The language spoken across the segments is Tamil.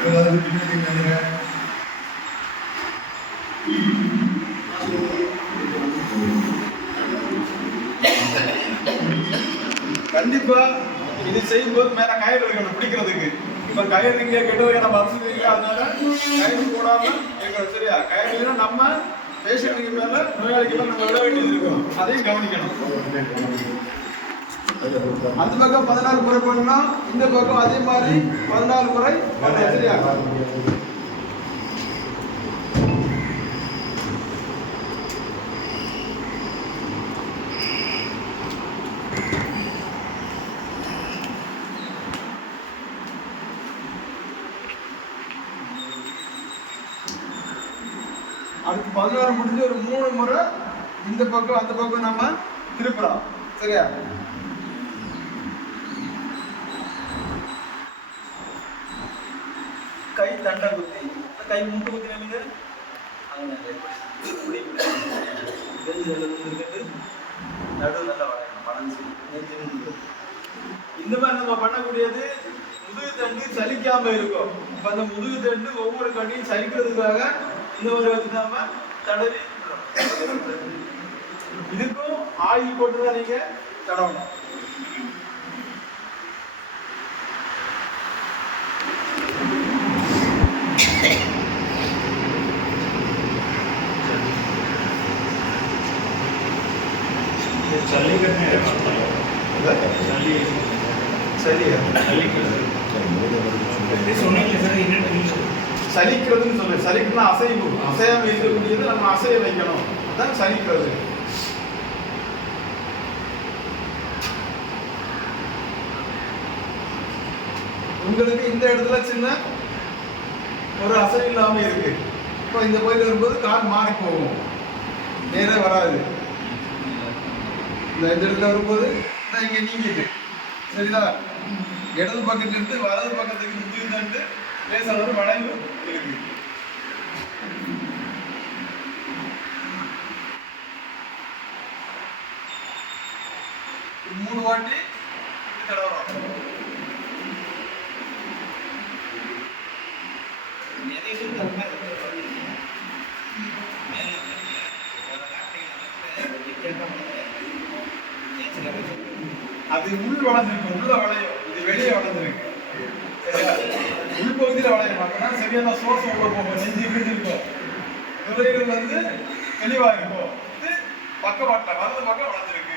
கண்டிப்பா இது செய்யும்போது மேல கயிறு இருக்கணும் பிடிக்கிறதுக்கு. இப்ப கயிறு இங்கே கெட்டதுக்கான வசதி இருக்கு, அதனால கயிறு போடாம இருக்கணும். சரியா? கயிறு நம்ம பேஷண்ட்டுக்கு மேல நோயாளிக்கு மேல நம்ம விட வேண்டியது இருக்கும், அதையும் கவனிக்கணும். அந்த பக்கம் 16 முறை பண்ணணும், இந்த பக்கம் அதே மாதிரி 14 முறை பண்ணணும். சரியா? அடுத்து 16 முடிஞ்சு ஒரு 3 முறை இந்த பக்கம் அந்த பக்கம் நம்ம திருப்புறோம். சரியா? கை தண்டை குத்தி, கை மூட்டு குத்தி நினைங்க. நடுவில் நல்லா வளையணும், வளைஞ்சு இந்த மாதிரி நம்ம பண்ணக்கூடியது முதுகு தண்டு சலிக்காம இருக்கும். இப்ப அந்த முதுகு தண்டு ஒவ்வொரு கண்ணையும் சலிக்கிறதுக்காக இந்த ஒரு நாம தடவி, இதுக்கும் ஆயில் போட்டுதான் நீங்க தடவணும். சலிக்கிறதுன்னு சொல்லு. சலிக்குன்னா அசைவு, அசையாம இருக்கக்கூடியது நம்ம அசைய வைக்கணும், அதான் சலிக்கிறது. உங்களுக்கு இந்த இடத்துல சின்ன ஒரு அசைவு இல்லாம இருக்கு. இப்போ இந்த பகுதியில் வரும்போது கால் மாறி போகும், நேரே வராது. இந்த இடத்துல வரும்போது இங்க நீங்கிட்டு, சரிதா? இடது பக்கத்திலிருந்து வலது பக்கத்துக்கு முதுகு தண்டு லேசான வளைவு இருக்கு. மூணு வாட்டி தடவணும். அது உள் வளர்ந்துருக்கு, உள்ள வளையும், இது வெளியே வளர்ந்துருக்கு. உள்பகுதியில் வளையணும், அப்பதான் சரியான சோர்ஸ் உள்ள போகும், நெஞ்சு இருக்கும், நுரையீரல் வந்து தெளிவா இருக்கும். இது பக்கவாட்டில் வலது பக்கம் வளர்ந்துருக்கு.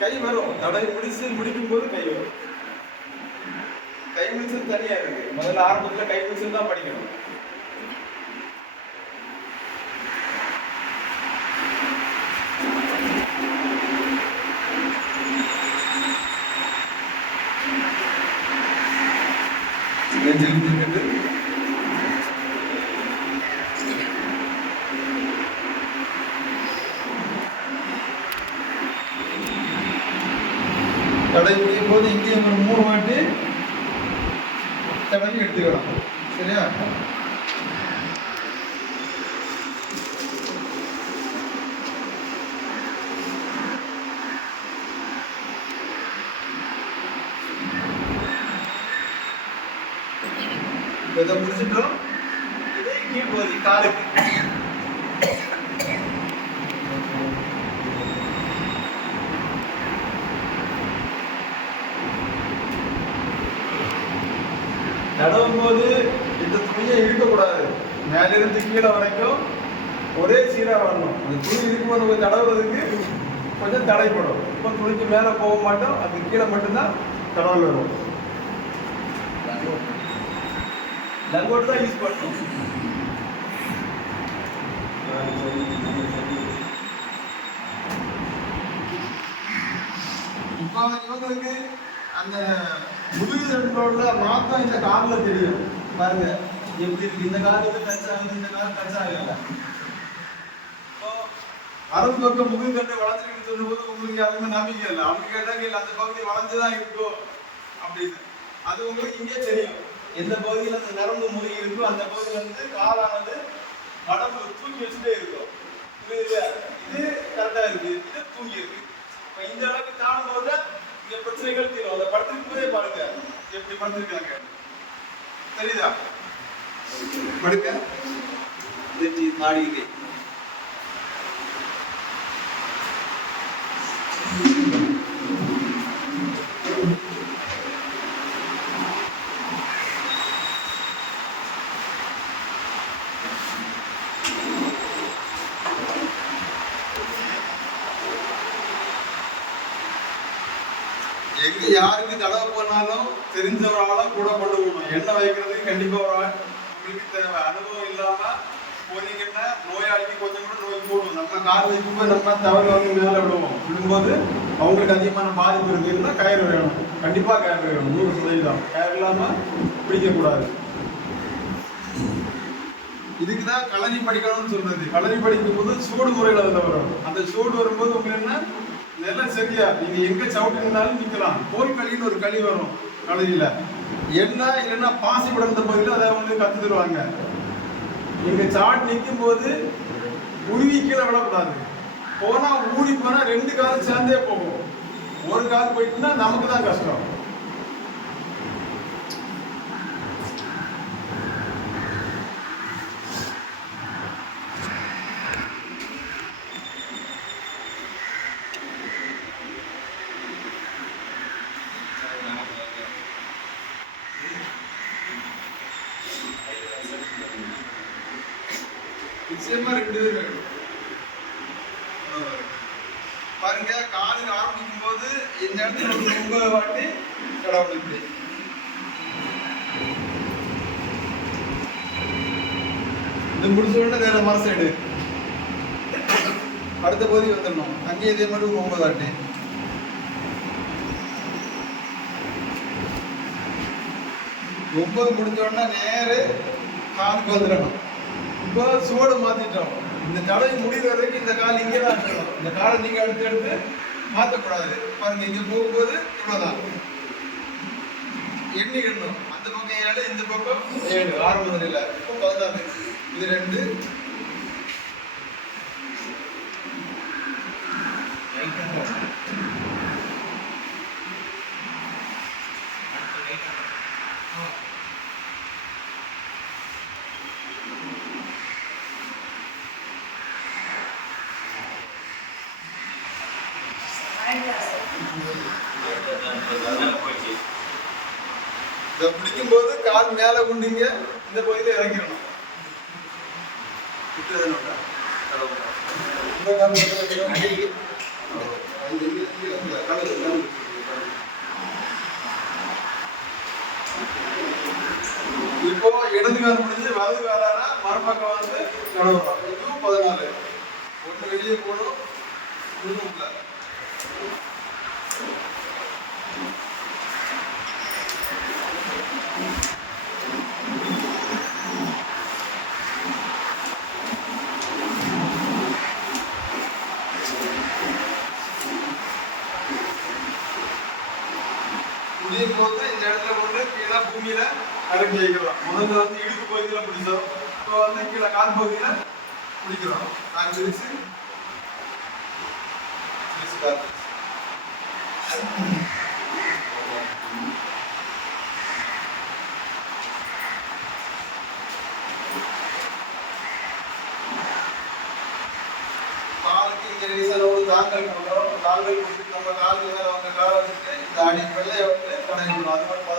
கை வரும், தடவை முடிக்கும் போது கை வரும். கை முடிச்சது தனியா இருக்கு. முதல்ல ஆரம்பத்துல கை முடிச்சது தான் படிக்கணும். தடை முடியும் போது இங்கேயும் ஒரு 3 வாட்டி தடவி எடுத்துக்கலாம். சரியா? இதை முடிச்சுட்டோம். இதே கீழ் பகுதி காலுக்கு தடவும் போது இந்த துணியை இழுக்கக்கூடாது. மேலிருந்து கீழே வரைக்கும் ஒரே சீராக வரணும். அந்த துணி இருக்கும்போது நம்ம தடவுறதுக்கு கொஞ்சம் தடைப்படும். இப்போ துணிக்கு மேலே போக மாட்டோம், அது கீழே மட்டும்தான் தடவல் வரும். லங்கோட்டு தான் யூஸ் பண்ணணும். இப்போ இவங்களுக்கு அந்த முதுகு தண்டோட மாத்தம் இந்த கார்ல தெரியும். பாருங்க எப்படி இருக்கு. இந்த கார் வந்து டச் ஆகுது, இந்த கார் டச் ஆகல. இப்போ வலது பக்கம் முதுகண்டு வளைஞ்சிருக்கு சொல்லும் போது உங்களுக்கு யாருமே நம்பிக்கை இல்லை. அவங்க கேட்டாங்க இல்லை அந்த பகுதி வளைஞ்சுதான் இருக்கும் அப்படின்னு. அது உங்களுக்கு இங்கே தெரியும். எந்த பகுதியில் அந்த நரம்பு முழுகி இருக்கோ அந்த பகுதியில இருந்து காலானது உடம்பு தூக்கி வச்சுட்டே இருக்கும். இது கரெக்டா இருக்கு, இது தூங்கி இருக்கு. இப்ப இந்த அளவுக்கு தாண்டும் போது இங்க பிரச்சனைகள் தீரும். அந்த படத்துக்கு போதே பாருங்க எப்படி படுத்திருக்காங்க, தெரியுதா? படுக்க நாடிக்கை எங்க யாருக்கு தடவை போனாலும் தெரிஞ்சவரால கூட கொண்டு போகணும். எண்ணெய் வைக்கிறதுக்கு கண்டிப்பா ஒரு ஆள் உங்களுக்கு தேவை. அனுபவம் இல்லாம போனீங்கன்னா நோயாளிக்கு கொஞ்சம் கூட நோய் போடும். நம்ம கார் வைக்கும்போது நம்ம தவறு வந்து மேல விடுவோம். விடும்போது அவங்களுக்கு அதிகமான பாதிப்பு இருக்குன்னா கயிறு வேணும், கண்டிப்பா கயிறு வேணும். 100% கயிறு இல்லாம பிடிக்க கூடாது. இதுக்குதான் களரி படிக்கணும்னு சொல்றது. களரி படிக்கும் போது சூடு முறையில் அதுல வரும். அந்த சூடு வரும்போது உங்களுக்கு என்ன இதெல்லாம் சரியா நீங்க எங்க சவுட்டுனாலும் நிக்கலாம். கோல் களின்னு ஒரு களி வரும் களரியில. என்ன இல்லைன்னா பாசி படர்ந்த பகுதியில் அதை வந்து கத்து தருவாங்க. நீங்க சாட் நிற்கும் போது உருவி கீழே விடக்கூடாது. போனா ஊறி போனா 2 காலம் சேர்ந்தே போகும். ஒரு கால் போயிட்டுன்னா நமக்கு தான் கஷ்டம். நிச்சயமா 2 பேர் வேணும். பாருங்க, காலுக்கு ஆரம்பிக்கும் போது இந்த இடத்துல ஒரு 9 வாட்டி கடவுள் இப்படி இது முடிச்ச உடனே வேற மர சைடு அடுத்த பகுதி வந்துடணும். அங்கேயே இதே மாதிரி ஒரு 9 வாட்டி. முடிஞ்ச உடனே நேரு காலுக்கு வந்துடணும். இப்போ சூடு மாத்திட்டோம். இந்த தடவை முடிகிற வரைக்கும் இந்த கால் இங்கே தான் இருக்கணும். இந்த காலை நீங்க எடுத்து மாற்றக்கூடாது. பாருங்க, இங்க போகும்போது இவ்வளவுதான் எண்ணிக்கணும். அந்த பக்கம் 7, இந்த பக்கம் 7, ஆரம்பத்தில் இல்லை. இப்போ 14, இது 2. இதை பிடிக்கும் போது கால் மேல கொண்டீங்க இந்த பகுதியில இறங்கிடணும். இப்போ இடது கால் முடிஞ்சு வலது காலானா மறுபக்கம் வந்து கடவுறோம். இதுவும் 14. ஒன்று வெளியே போகணும், உள்ள முடியும் போது இந்த இடத்துல கொண்டு கீழே பூமியில இறக்கி வைக்கிறோம். முதல்ல வந்து இடுப்பு பகுதியில பிடிச்சோம். இப்போ வந்து கீழே கால் பகுதியில பிடிக்கிறோம். நான் பிரிச்சு தாங்கல் பண்றோம். தாங்கல் கொடுத்து நம்ம காலுக்கு மேல அவங்க காலை வச்சுட்டு இந்த அடி வெள்ளைய வந்து கடைக்கணும். அது மட்டும்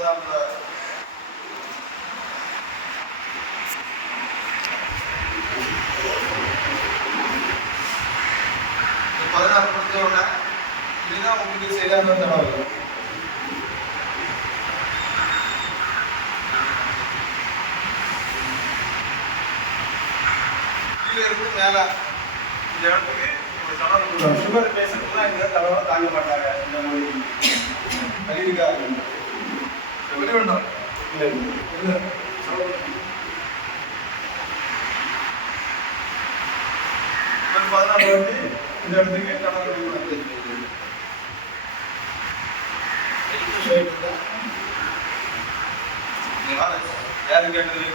16 முடிஞ்ச உடனே இதுதான் உங்களுக்கு சரியான தடவை. கீழே இருந்து மேல இந்த இடத்துக்கு சுகர் பேஷண்ட்லாம் இந்த தடவை தாங்க மாட்டாங்க. இந்த மொழி கழிவுக்காக வெளிவண்டோம் 14 வாட்டி இந்த இடத்துக்கு கடவுள் யாரும் கேட்டது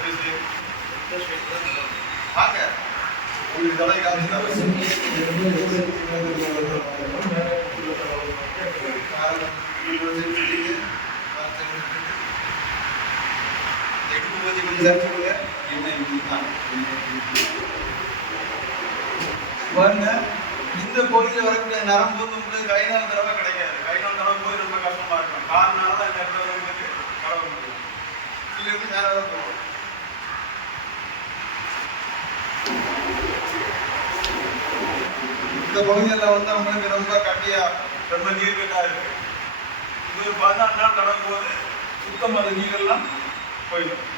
வாங்க உங்களுக்கு தலை பாருங்க இந்த கோயிலில் வரக்கூடிய நரம்பு உங்களுக்கு கை நாள் தடவை கிடைக்காது. கை நாள் தடவை போய் ரொம்ப கஷ்டமா இருக்கும். காரணம் தான் இந்த இடத்துல உங்களுக்கு கடவுள் முடியும். இதிலிருந்து மேலே தான் போகும். இந்த பகுதியில் வந்து அவங்களுக்கு ரொம்ப கட்டியா ரொம்ப நீர்கட்டா இருக்கு. இது ஒரு 14 நாள் கடக்கும் போது சுத்தம் அந்த நீரெல்லாம் போயிடும்.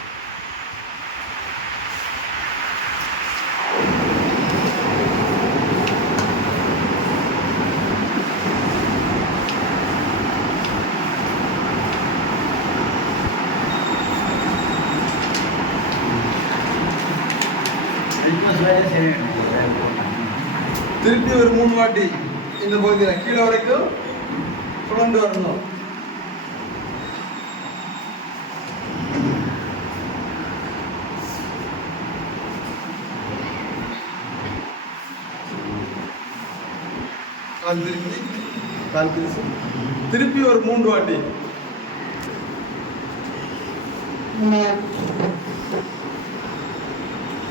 திருப்பி ஒரு 3 வாட்டி இந்த பகுதியில் கீழே வரைக்கும் சுழண்டு வரணும். திருப்பி ஒரு 3 வாட்டி.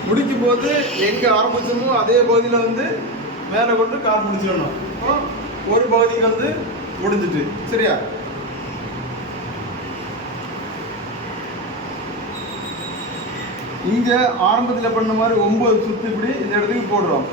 முடிக்கும் போது எங்க ஆரம்பிச்சோமோ அதே பகுதியில் வந்து மேலே கொண்டு கால் முடிச்சிடணும். ஒரு பகுதிக்கு வந்து முடிஞ்சிட்டு சரியா. இங்க ஆரம்பத்தில் பண்ண மாதிரி 9 சுத்து இப்படி இந்த இடத்துக்கு போடுறோம்.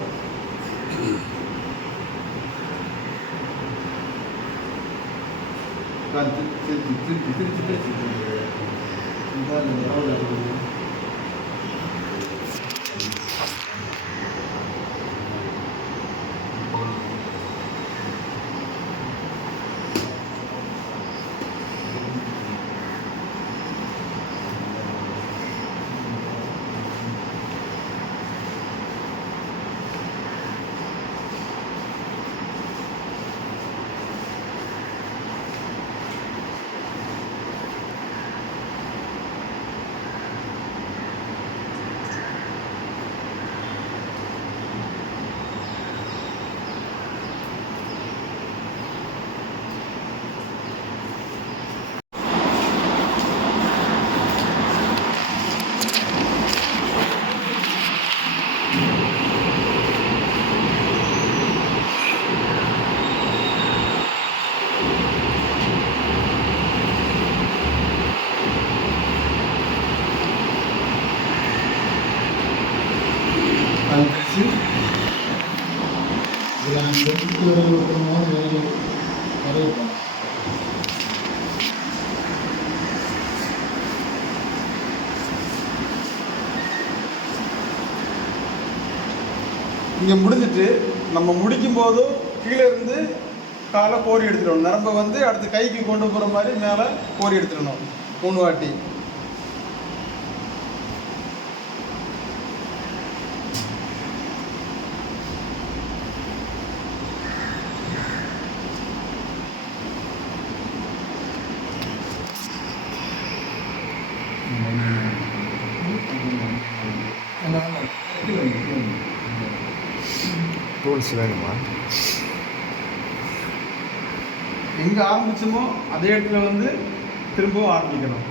இங்கே முடிஞ்சிட்டு நம்ம முடிக்கும் போதும் கீழே இருந்து காலை கோரி எடுத்துடணும். நரம்பை வந்து அடுத்து கைக்கு கொண்டு போகிற மாதிரி மேலே கோரி எடுத்துடணும் 3 வாட்டி. டூல்ஸ் வேணுமா? எங்கே ஆரம்பிச்சோமோ அதே இடத்துல வந்து திரும்பவும் ஆரம்பிக்கணும்.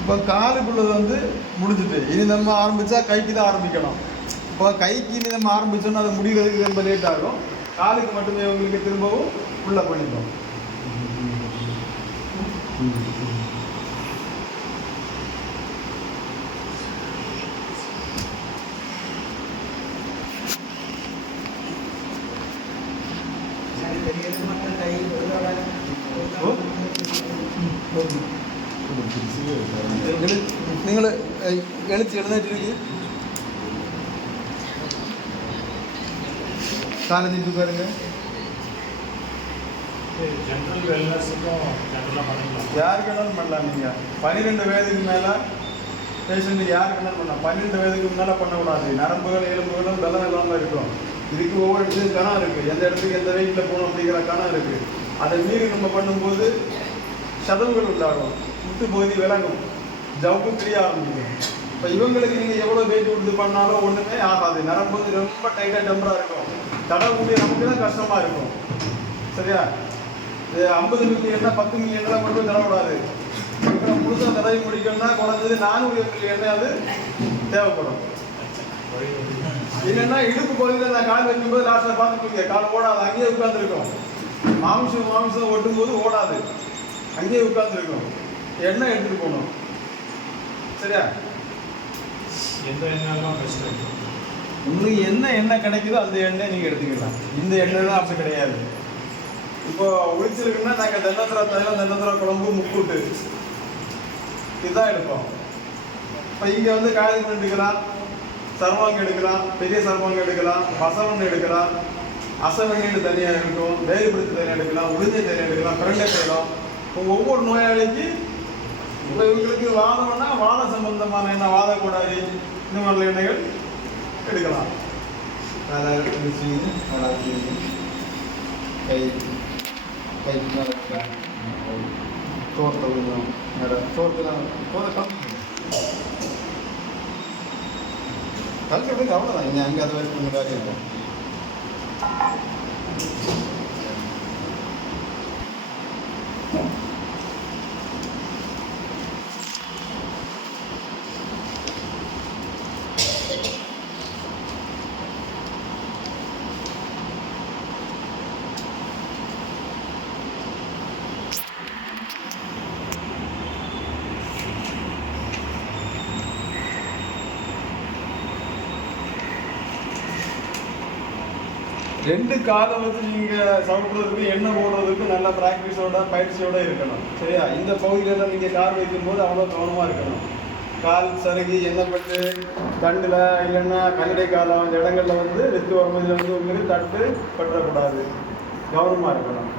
இப்போ காலுக்குள்ளது வந்து முடிஞ்சுட்டு இனி நம்ம ஆரம்பித்தா கைக்கு தான் ஆரம்பிக்கணும். இப்போ கைக்கு இனி நம்ம ஆரம்பித்தோன்னா அது முடிகிறதுக்கு ரொம்ப லேட் ஆகும். காலுக்கு மட்டுமே உங்களுக்கு திரும்பவும் ஃபுல்லாக பண்ணிப்போம். നിങ്ങൾ എഴുന്നേറ്റിരിക്കുക காலை நீட்டு பாருங்க. ஜென்ரல் வெல்னஸுக்கும் ஜென்ரலாக பண்ணிக்கலாம். யாருக்கு வேணாலும் பண்ணலாம். நீங்கள் 12 வயதுக்கு மேலே பேஷண்ட் யாருக்கு வேணாலும் பண்ணலாம். 12 வயதுக்கு முன்னால் பண்ணக்கூடாது. நரம்புகள் எலும்புகளும் வெள்ளம் இல்லாமல் இருக்கும். இதுக்கு ஒவ்வொரு இடத்துக்கும் கணம் இருக்குது. எந்த இடத்துக்கு எந்த வெயிட்டில் போகணும் அப்படிங்கிற கணம் இருக்குது. அதை மீறி நம்ம பண்ணும்போது சதவுகள் உண்டாகும், முட்டு பகுதி விலகும், ஜவுக்கு பிரிய ஆரம்பிக்கும். இப்போ இவங்களுக்கு நீங்கள் எவ்வளோ வெயிட் கொடுத்து பண்ணாலும் ஒன்றுமே ஆகாது. நரம்பு வந்து ரொம்ப டைட்டாக டெம்பராக இருக்கும். தடவுடைய நமக்கு தான் கஷ்டமாக இருக்கும். சரியா? இது 50 மில்லி எண்ணெய் 10 மில்லி எண்ணெய் கொண்டு போய் தடவிடாது. முழுசாக தடவி முடிக்கணும்னா குறைஞ்சது 400 மில்லி எண்ணெய் அது தேவைப்படும். என்னென்னா இடுப்பு பகுதியில் நான் கால் வைக்கும்போது லாஸ்ட்டில் பார்த்துக்கோங்க, கால் ஓடாது, அங்கேயே உட்காந்துருக்கும். மாமிசம் ஒட்டும்போது ஓடாது, அங்கேயே உட்காந்துருக்கும். எண்ணெய் எடுத்துகிட்டு போகணும். சரியா? எந்த எண்ணெய்லாம் பெஸ்ட்டு? உங்களுக்கு என்ன எண்ணெய் கிடைக்குதோ அந்த எண்ணெய் நீங்கள் எடுத்துக்கலாம். இந்த எண்ணெய் தான் அப்படி கிடையாது. இப்போ ஒழிச்சிருக்குன்னா நாங்கள் தென்னந்திரா தைலம், தென்னந்திரா குழம்பு, முக்கூட்டு இதுதான் எடுப்போம். இப்போ இங்கே வந்து காய்கறி எடுக்கலாம், சர்வாங்க எடுக்கலாம், பெரிய சர்வாங்க எடுக்கலாம், பசவன் எடுக்கலாம், அசவெண்ணெய் தனியாக இருக்கும், வேறுபடுத்தி தனியாக எடுக்கலாம், உளுந்தை தனியாக எடுக்கலாம், பிரண்டை தைலம். இப்போ ஒவ்வொரு நோயாளிக்கு இப்போ இவங்களுக்கு வாதம்னா வாத சம்பந்தமான எண்ணெய், வாத கூடாது, இந்த மாதிரி எண்ணெய்கள் எடுக்கலாம். தோட்டத்தை கொஞ்சம் கல்வி அவ்வளோதான். இங்கே அங்கே அது வரைக்கும் கொஞ்சம் வேலை இருக்கும். ரெண்டு காலை வந்து நீங்கள் சாப்பிட்றதுக்கு எண்ணெய் போடுறதுக்கு நல்ல ப்ராக்டிஸோட பயிற்சியோடு இருக்கணும். சரியா? இந்த பகுதியிலலாம் நீங்கள் கால் வைக்கும்போது அவ்வளோ கவனமாக இருக்கணும். கால் சருகி எண்ணெய் பட்டு தண்டில் இல்லைன்னா கல்லடை காலம் அந்த இடங்களில் வந்து வெத்து வரும்போது வந்து உங்களுக்கு தட்டு பற்றக்கூடாது, கவனமாக இருக்கணும்.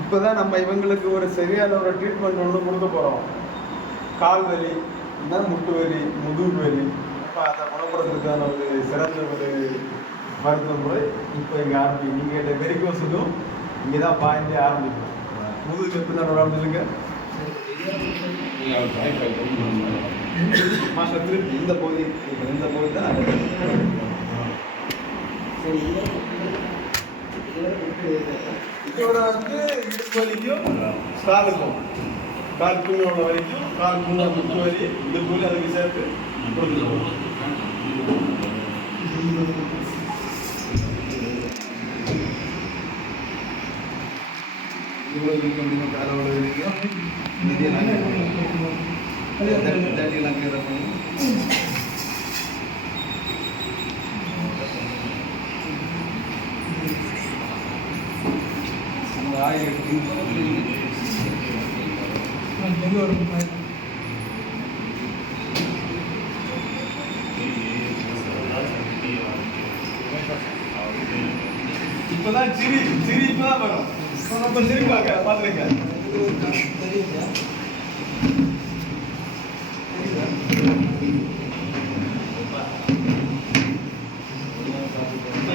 இப்போ தான் நம்ம இவங்களுக்கு ஒரு சரியான ஒரு ட்ரீட்மெண்ட் ஒன்று கொடுக்க போகிறோம். கால் வலி, முட்டு வலி, முதுகு வலி, இப்போ அதை குணப்படுத்துறதுக்கான ஒரு சிறந்த ஒரு மருத்துவ முறை இப்போ இங்கே ஆரம்பிக்கும். நீங்கள் வெரிகோஸுக்கும் இங்கே தான் பாய்ந்து ஆரம்பிக்கும். முதுகு எப்படி தான் ஆரம்பிச்சிருங்க மாஸ்டர் திருப்பி இந்த பகுதி தான் இதோட வந்து இடுப்பு வலிக்கும் காலுக்கும், கால் தூணோட வலிக்கும், கால் தூண முட்டு வலி, இடுப்பு வலி அதுக்கு சேர்த்து கொடுத்துருவோம். இவ்வளோ இருக்கும் காலோட வலிக்கும் நிதியெல்லாம் தட்டியெல்லாம் கேட்க பண்ணி இப்பதான் சிரி இப்பதான் வரும். இப்ப சிரிப்பாங்க பாத்துருங்க.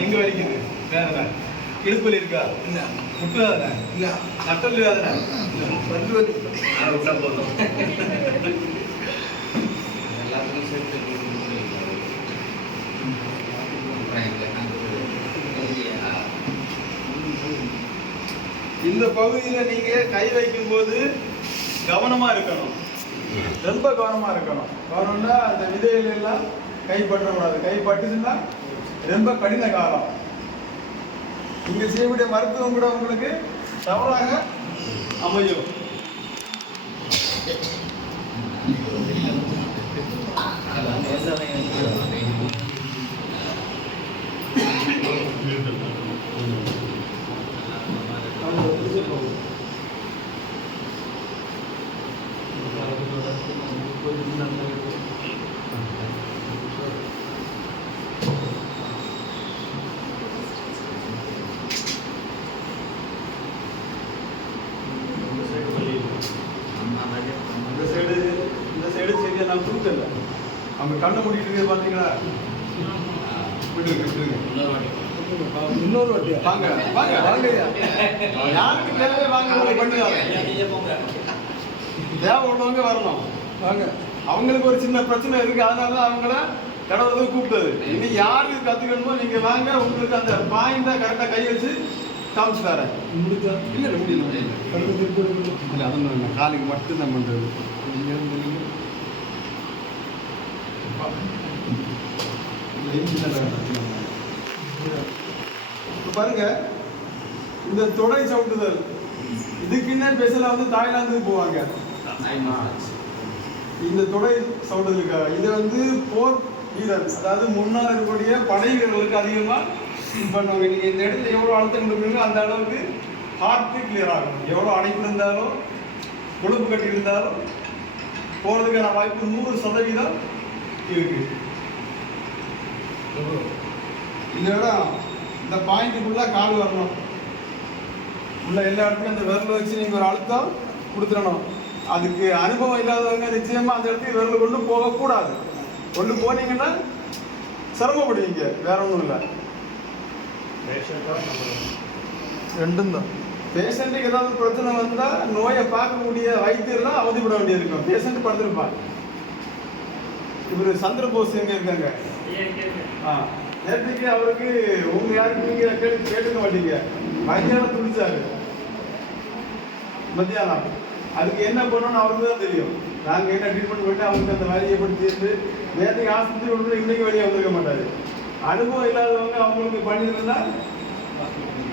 எங்க வலிக்குது? வேற இடுப்பு இருக்கா? இல்ல. முட்டு தானே? இல்ல. நட்டல் தானே? பந்து வலி. விட்டா போதும். எல்லாத்துக்கும் சேர்த்து இந்த பகுதியில் நீங்க கை வைக்கும் போது கவனமா இருக்கணும், ரொம்ப கவனமா இருக்கணும். கவனம்னா அந்த விதையில எல்லாம் கை பற்றக்கூடாது. கை பட்டுச்சுன்னா ரொம்ப கடின காலம். இங்க செய்யக்கூடிய மருத்துவம் கூட உங்களுக்கு தவறாக அமையும். இந்த சைடு சரியா நான் கொடுக்கல. அவங்க கண்ணை மூடிட்டு இருக்கிறது பார்த்தீங்களா? இன்னொரு வாட்டி வாங்க வாங்க வாங்க. யாருக்கு தேவை வாங்க பண்ணிடலாம். தேவை உள்ளவங்க வரணும் வாங்க. அவங்களுக்கு ஒரு சின்ன பிரச்சனை இருக்கு, அதனால அவங்கள கடவுளை கூப்பிட்டது. இனி யாருக்கு கத்துக்கணுமோ நீங்க வாங்க. உங்களுக்கு அந்த பாயிண்டா கரெக்டா கை வச்சு காமிச்சு தரேன். இல்லை முடியல இல்லை, அதான் காலுக்கு மட்டும் தான் பண்றது. பாருங்க, இந்த தொடை சவுண்டுதல் இதுக்குன்னே ஸ்பெஷலா வந்து தாய்லாந்துக்கு போவாங்க. இந்த தொடை சவுண்டுதலுக்காக இது வந்து போர் வீரர், அதாவது முன்னால் இருக்கக்கூடிய படை வீரர்களுக்கு அதிகமா பண்ணுவாங்க. நீங்க இந்த இடத்துல எவ்வளவு அழுத்தம் கொடுக்குறீங்களோ அந்த அளவுக்கு ஹார்ட் கிளியர் ஆகும். எவ்வளவு அடைப்பு இருந்தாலும் கொழுப்பு கட்டி இருந்தாலும் போறதுக்கான வாய்ப்பு 100% இருக்கு. இந்த இடம் இந்த பாயிண்ட்டுக்குள்ள கால் வரணும். உள்ள எல்லா இடத்துலையும் இந்த விரல் வச்சு நீங்க ஒரு அழுத்தம் கொடுத்துடணும். அதுக்கு அனுபவம் இல்லாதவங்க நிச்சயமா அந்த இடத்துக்கு விரல் கொண்டு போகக்கூடாது. கொண்டு போனீங்கன்னா சிரமப்படுவீங்க, வேற ஒன்றும் இல்லை. ரெண்டும் தான். பேஷண்ட்டுக்கு ஏதாவது பிரச்சனை வந்தால் நோயை பார்க்கக்கூடிய வைத்தியர்லாம் அவதிப்பட வேண்டியிருக்கும். பேஷண்ட் படுத்திருப்பாங்க. இவர் சந்திரபோஸ் எங்க இருக்காங்க? நேற்றுக்கு அவருக்கு உங்க யாருக்கு நீங்க கேட்டுக்க மாட்டீங்க. மத்தியானம் துடிச்சாரு. மத்தியானம் அதுக்கு என்ன பண்ணணும்னு அவருக்கு தான் தெரியும். நாங்கள் என்ன ட்ரீட்மெண்ட் பண்ணி அவருக்கு அந்த வழியை படுத்திட்டு நேற்றுக்கு ஆஸ்பத்திரி கொண்டு இன்னைக்கு வெளியே வந்திருக்க மாட்டாரு. அனுபவம் இல்லாதவங்க அவங்களுக்கு பண்ணியிருந்தா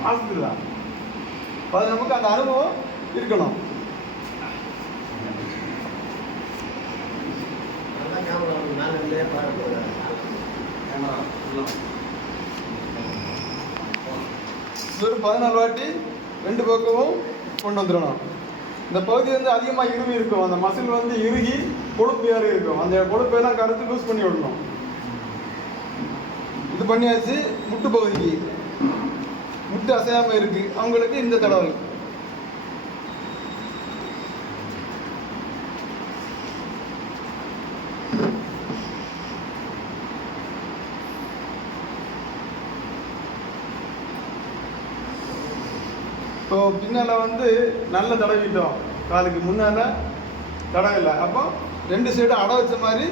ஆஸ்பத்திரி தான். அது நமக்கு அந்த அனுபவம் இருக்கணும். ஒரு 14 வாட்டி 2 பக்கமும் கொண்டு வந்துடணும். இந்த பகுதி வந்து அதிகமாக இறுவி இருக்கும். அந்த மசில் வந்து இறுகி கொழுப்பு ஏறி இருக்கும். அந்த கொழுப்பெல்லாம் கருத்து லூஸ் பண்ணி விடணும். இது பண்ணியாச்சு. முட்டு பகுதிக்கு முட்டு அசையாம இருக்கு அவங்களுக்கு இந்த தடவை இப்போ பின்னால வந்து நல்ல தடவிட்டோம். காலுக்கு முன்னால தடவில்லை. அப்போ 2 சைடும் அடை வச்ச மாதிரி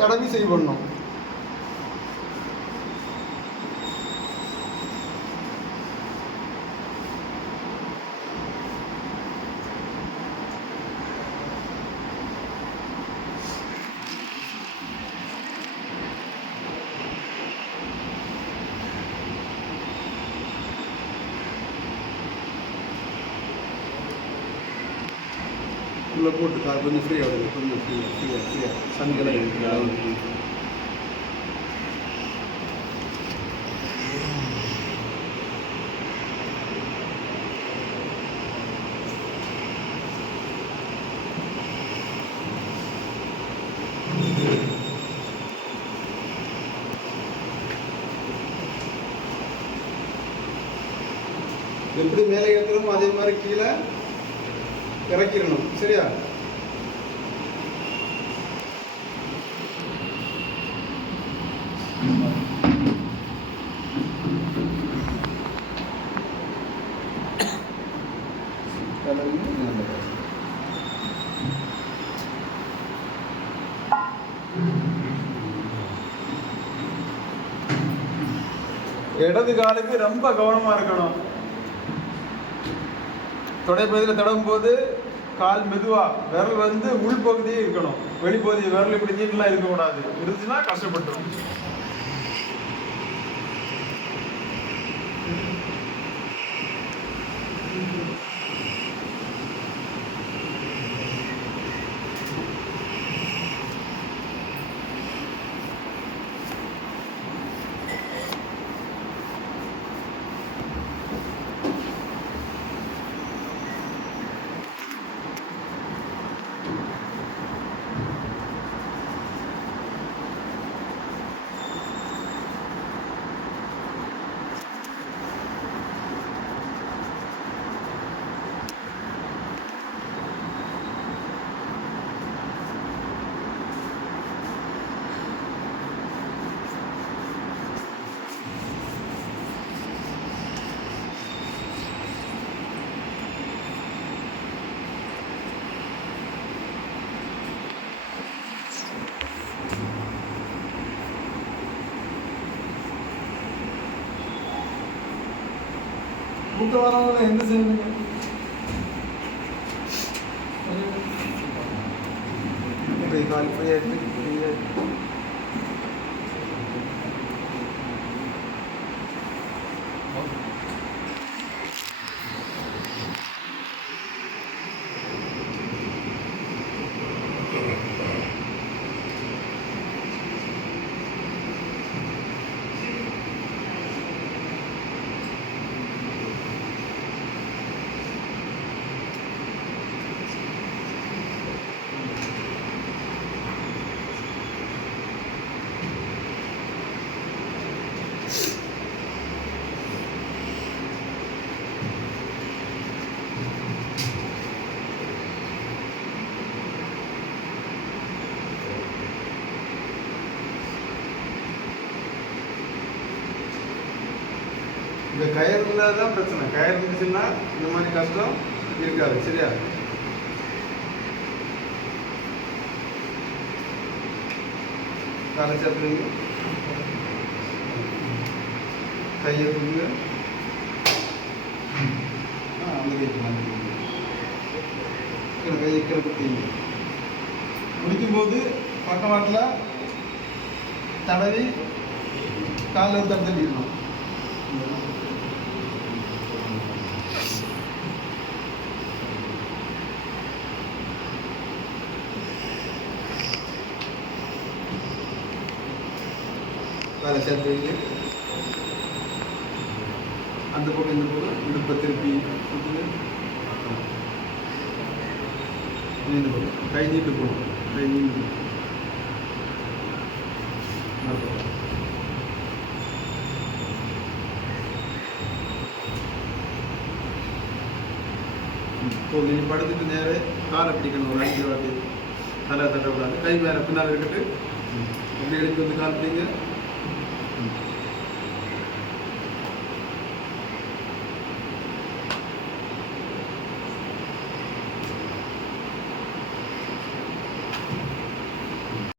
தடவி செய்யணும். உள்ள போட்டு கார் கொஞ்சம் ஃப்ரீயாக வருது. கொஞ்சம் ஃப்ரீயாக சன்கெல்லாம் இருக்கு. எப்படி மேலே ஏற்றுறோமோ அதே மாதிரி கீழே இறக்கிடணும். சரியா? இடது காலுக்கு ரொம்ப கவனமா இருக்கணும். தொடைப்பகுதியில் தடவும் போது கால் மெதுவா, விரல் வந்து உள்பகுதியே இருக்கணும். வெளிப்பகுதி விரல் இப்படி நீட்டெல்லாம் இருக்கக்கூடாது. இருந்துச்சுன்னா கஷ்டப்பட்டுரும். கூட்ட வரவங்க என்ன செய்யணுங்க? கால் ஃப்ரீயாக இருக்கு. இந்த கயிறு இல்லாதான் பிரச்சனை. கயிறு இருந்துச்சுன்னா இந்த மாதிரி கஷ்டம் இருக்காது. சரியா? காலை சேர்த்துங்க, கையை தூங்க, அந்த கைக்கு கையை கிளப்பிங்க. முடிக்கும்போது பக்கவாட்டில் தடவி காலில் தள்ளிடணும். காலை சேர்த்து வைங்க. அந்த பக்கம் இந்த பக்கம் இடுப்பை திருப்பி இந்த பக்கம் கை நீட்டு போகணும். கை நீட்டு இப்போ நீ படுத்துட்டு நேரே காலை பிடிக்கணும். ஒரு 5 வாட்டி தலை தட்டக்கூடாது. கை மேலே பின்னால் இருக்கட்டு. அப்படி எடுத்து வந்து கால் பிடிங்க.